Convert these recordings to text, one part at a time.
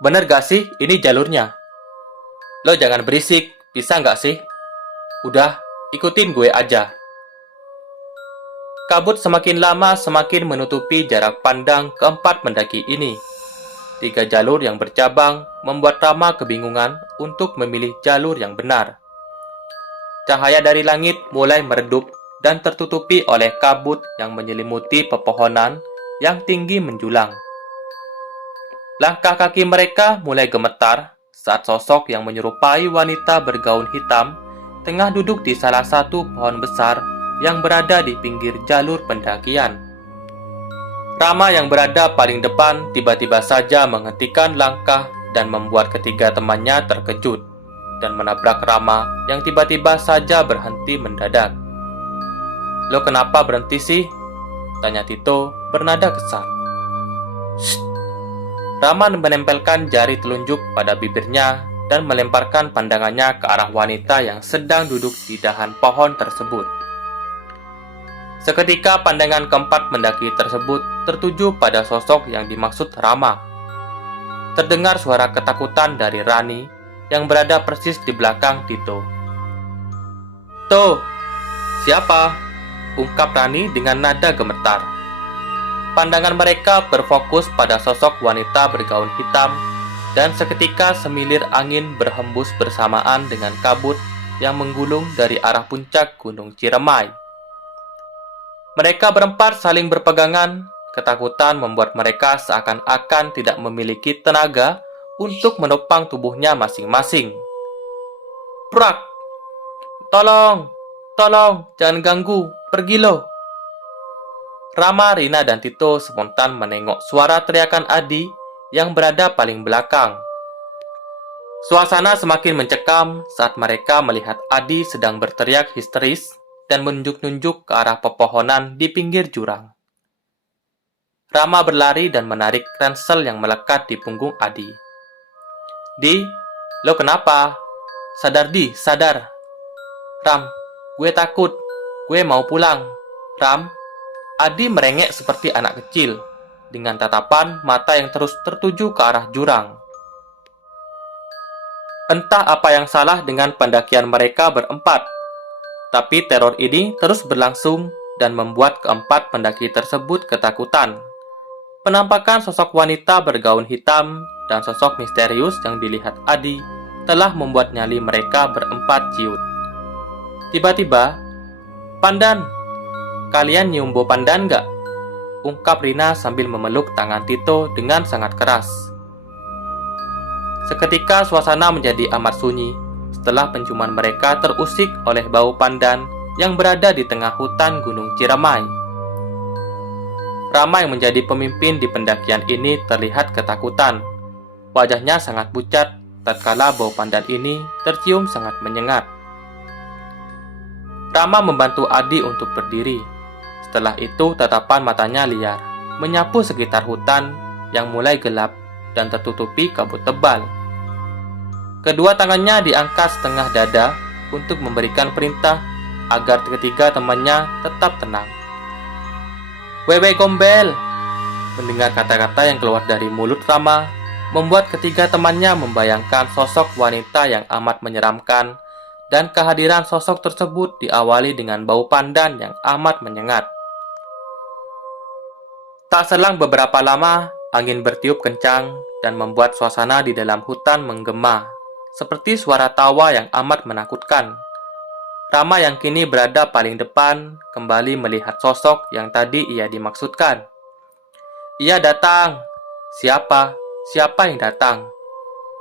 Bener gak sih ini jalurnya? Lo jangan berisik, bisa nggak sih? Udah, ikutin gue aja. Kabut semakin lama semakin menutupi jarak pandang keempat pendaki ini. 3 jalur yang bercabang membuat Rama kebingungan untuk memilih jalur yang benar. Cahaya dari langit mulai meredup dan tertutupi oleh kabut yang menyelimuti pepohonan yang tinggi menjulang. Langkah kaki mereka mulai gemetar saat sosok yang menyerupai wanita bergaun hitam tengah duduk di salah satu pohon besar yang berada di pinggir jalur pendakian. Rama yang berada paling depan tiba-tiba saja menghentikan langkah dan membuat ketiga temannya terkejut dan menabrak Rama yang tiba-tiba saja berhenti mendadak. "Lo kenapa berhenti sih?" tanya Tito bernada kesal. "Shh." Rama menempelkan jari telunjuk pada bibirnya dan melemparkan pandangannya ke arah wanita yang sedang duduk di dahan pohon tersebut. Seketika pandangan keempat pendaki tersebut tertuju pada sosok yang dimaksud Rama. Terdengar suara ketakutan dari Rani yang berada persis di belakang Tito. "Tuh, siapa?" ungkap Rani dengan nada gemetar. Pandangan mereka berfokus pada sosok wanita bergaun hitam dan seketika semilir angin berhembus bersamaan dengan kabut yang menggulung dari arah puncak Gunung Ciremai. Mereka berempat saling berpegangan, ketakutan membuat mereka seakan-akan tidak memiliki tenaga untuk menopang tubuhnya masing-masing. "Prak! Tolong! Tolong! Jangan ganggu! Pergi lo!" Rama, Rina, dan Tito spontan menengok suara teriakan Adi yang berada paling belakang. Suasana semakin mencekam saat mereka melihat Adi sedang berteriak histeris dan menunjuk-nunjuk ke arah pepohonan di pinggir jurang. Rama berlari dan menarik ransel yang melekat di punggung Adi. "Di, lo kenapa? Sadar Di, sadar." "Ram, gue takut. Gue mau pulang." "Ram." Adi merengek seperti anak kecil, dengan tatapan mata yang terus tertuju ke arah jurang. Entah apa yang salah dengan pendakian mereka berempat, tapi teror ini terus berlangsung dan membuat keempat pendaki tersebut ketakutan. Penampakan sosok wanita bergaun hitam dan sosok misterius yang dilihat Adi telah membuat nyali mereka berempat ciut. Tiba-tiba, "Pandan! Kalian nyium bau pandan gak?" ungkap Rina sambil memeluk tangan Tito dengan sangat keras. Seketika suasana menjadi amat sunyi setelah penciuman mereka terusik oleh bau pandan yang berada di tengah hutan Gunung Ciremai. Rama yang menjadi pemimpin di pendakian ini terlihat ketakutan. Wajahnya sangat pucat tatkala bau pandan ini tercium sangat menyengat. Rama membantu Adi untuk berdiri. Setelah itu tatapan matanya liar, menyapu sekitar hutan yang mulai gelap dan tertutupi kabut tebal. Kedua tangannya diangkat setengah dada untuk memberikan perintah agar ketiga temannya tetap tenang. "Wewe Gombel!" Mendengar kata-kata yang keluar dari mulut Rama, membuat ketiga temannya membayangkan sosok wanita yang amat menyeramkan, dan kehadiran sosok tersebut diawali dengan bau pandan yang amat menyengat. Tak selang beberapa lama, angin bertiup kencang dan membuat suasana di dalam hutan menggema, seperti suara tawa yang amat menakutkan. Rama yang kini berada paling depan kembali melihat sosok yang tadi ia dimaksudkan. "Ia datang." "Siapa? Siapa yang datang?"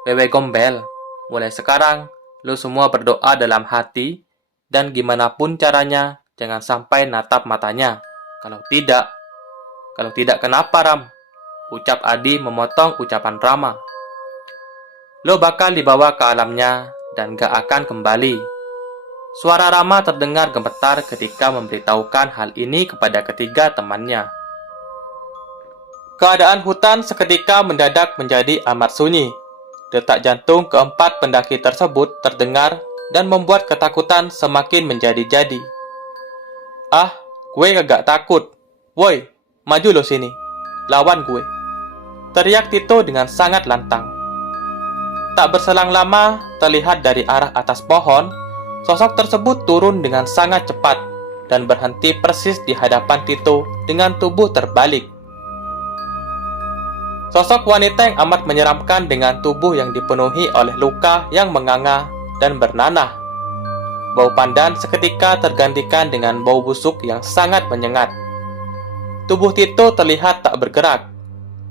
"Wewe Gombel, mulai sekarang, lo semua berdoa dalam hati, dan gimana pun caranya, jangan sampai natap matanya. Kalau tidak kenapa, Ram?" ucap Adi memotong ucapan Rama. "Lo bakal dibawa ke alamnya dan gak akan kembali." Suara Rama terdengar gemetar ketika memberitahukan hal ini kepada ketiga temannya. Keadaan hutan seketika mendadak menjadi amat sunyi. Detak jantung keempat pendaki tersebut terdengar dan membuat ketakutan semakin menjadi-jadi. "Ah, gue kagak takut. Woi, maju lo sini. Lawan gue!" teriak Tito dengan sangat lantang. Tak berselang lama, terlihat dari arah atas pohon, sosok tersebut turun dengan sangat cepat dan berhenti persis di hadapan Tito dengan tubuh terbalik. Sosok wanita yang amat menyeramkan dengan tubuh yang dipenuhi oleh luka yang menganga dan bernanah. Bau pandan seketika tergantikan dengan bau busuk yang sangat menyengat. Tubuh Tito terlihat tak bergerak.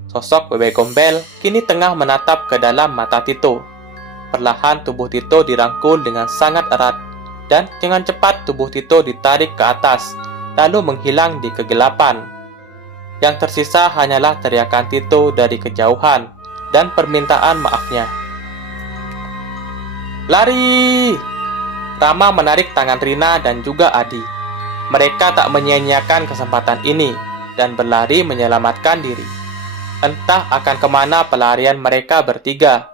Sosok Wewe Gombel kini tengah menatap ke dalam mata Tito. Perlahan tubuh Tito dirangkul dengan sangat erat, dan dengan cepat tubuh Tito ditarik ke atas, lalu menghilang di kegelapan. Yang tersisa hanyalah teriakan Tito dari kejauhan dan permintaan maafnya. "Lari!" Rama menarik tangan Rina dan juga Adi. Mereka tak menyia-nyiakan kesempatan ini dan berlari menyelamatkan diri. Entah akan kemana pelarian mereka bertiga.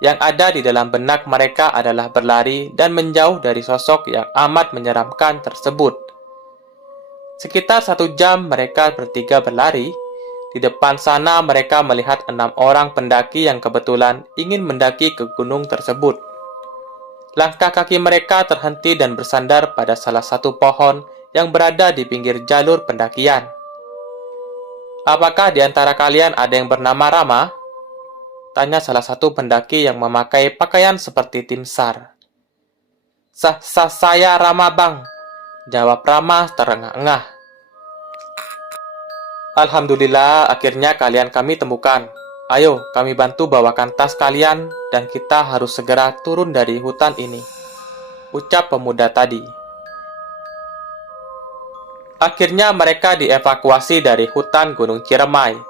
Yang ada di dalam benak mereka adalah berlari dan menjauh dari sosok yang amat menyeramkan tersebut. Sekitar 1 jam mereka bertiga berlari. Di depan sana mereka melihat 6 orang pendaki yang kebetulan ingin mendaki ke gunung tersebut. Langkah kaki mereka terhenti dan bersandar pada salah satu pohon yang berada di pinggir jalur pendakian. "Apakah di antara kalian ada yang bernama Rama?" tanya salah satu pendaki yang memakai pakaian seperti tim SAR. Saya Rama, Bang," jawab Rama terengah-engah. "Alhamdulillah, akhirnya kalian kami temukan. Ayo, kami bantu bawakan tas kalian dan kita harus segera turun dari hutan ini," ucap pemuda tadi. Akhirnya mereka dievakuasi dari hutan Gunung Ciremai,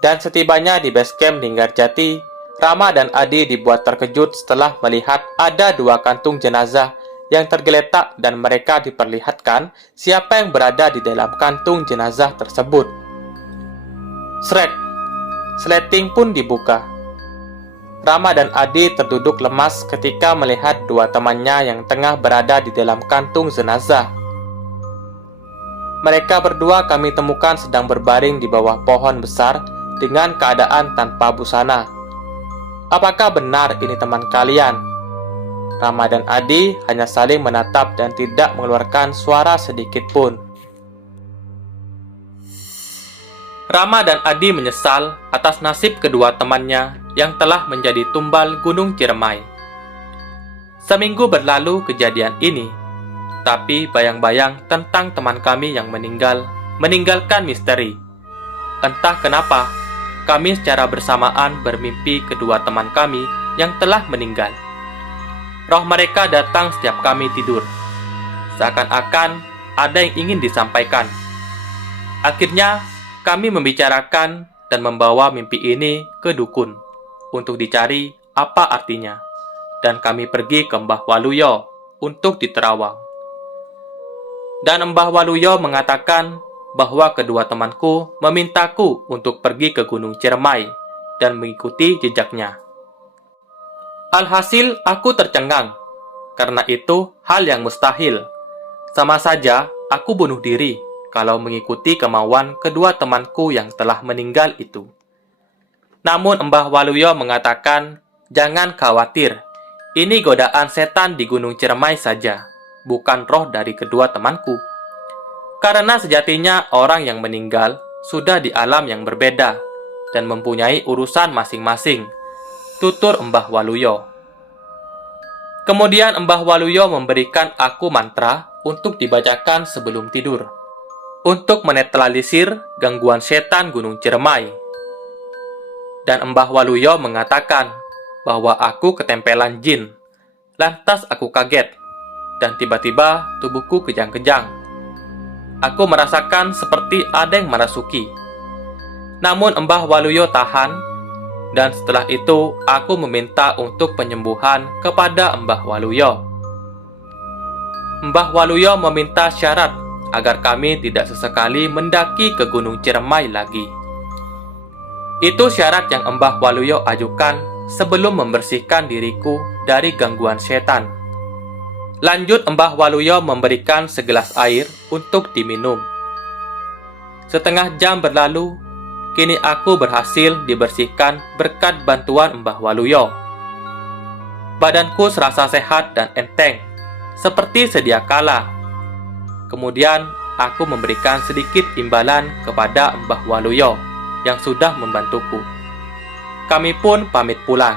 dan setibanya di base camp Ninggarjati, Rama dan Adi dibuat terkejut setelah melihat ada 2 kantung jenazah yang tergeletak dan mereka diperlihatkan siapa yang berada di dalam kantung jenazah tersebut. Srek, sleting pun dibuka. Rama dan Adi terduduk lemas ketika melihat 2 temannya yang tengah berada di dalam kantung jenazah. "Mereka berdua kami temukan sedang berbaring di bawah pohon besar dengan keadaan tanpa busana. Apakah benar ini teman kalian?" Rama dan Adi hanya saling menatap dan tidak mengeluarkan suara sedikit pun. Rama dan Adi menyesal atas nasib kedua temannya yang telah menjadi tumbal Gunung Ciremai. Seminggu berlalu kejadian ini, tapi bayang-bayang tentang teman kami yang meninggalkan misteri. Entah kenapa, kami secara bersamaan bermimpi kedua teman kami yang telah meninggal. Roh mereka datang setiap kami tidur. Seakan-akan ada yang ingin disampaikan. Akhirnya, kami membicarakan dan membawa mimpi ini ke dukun untuk dicari apa artinya. Dan kami pergi ke Mbah Waluyo untuk diterawang. Dan Mbah Waluyo mengatakan bahwa kedua temanku memintaku untuk pergi ke Gunung Ciremai dan mengikuti jejaknya. Alhasil aku tercengang, karena itu hal yang mustahil. Sama saja aku bunuh diri kalau mengikuti kemauan kedua temanku yang telah meninggal itu. Namun Mbah Waluyo mengatakan, "Jangan khawatir, ini godaan setan di Gunung Ciremai saja, bukan roh dari kedua temanku. Karena sejatinya orang yang meninggal sudah di alam yang berbeda dan mempunyai urusan masing-masing," tutur Mbah Waluyo. Kemudian Mbah Waluyo memberikan aku mantra untuk dibacakan sebelum tidur, untuk menetralisir gangguan setan Gunung Ciremai. Dan Mbah Waluyo mengatakan bahwa aku ketempelan jin. Lantas aku kaget, dan tiba-tiba tubuhku kejang-kejang. Aku merasakan seperti ada yang merasuki. Namun Mbah Waluyo tahan, dan setelah itu aku meminta untuk penyembuhan kepada Mbah Waluyo. Mbah Waluyo meminta syarat agar kami tidak sesekali mendaki ke Gunung Ciremai lagi. Itu syarat yang Mbah Waluyo ajukan sebelum membersihkan diriku dari gangguan setan. Lanjut Mbah Waluyo memberikan segelas air untuk diminum. Setengah jam berlalu, kini aku berhasil dibersihkan berkat bantuan Mbah Waluyo. Badanku serasa sehat dan enteng, seperti sedia kala. Kemudian, aku memberikan sedikit imbalan kepada Mbah Waluyo yang sudah membantuku. Kami pun pamit pulang.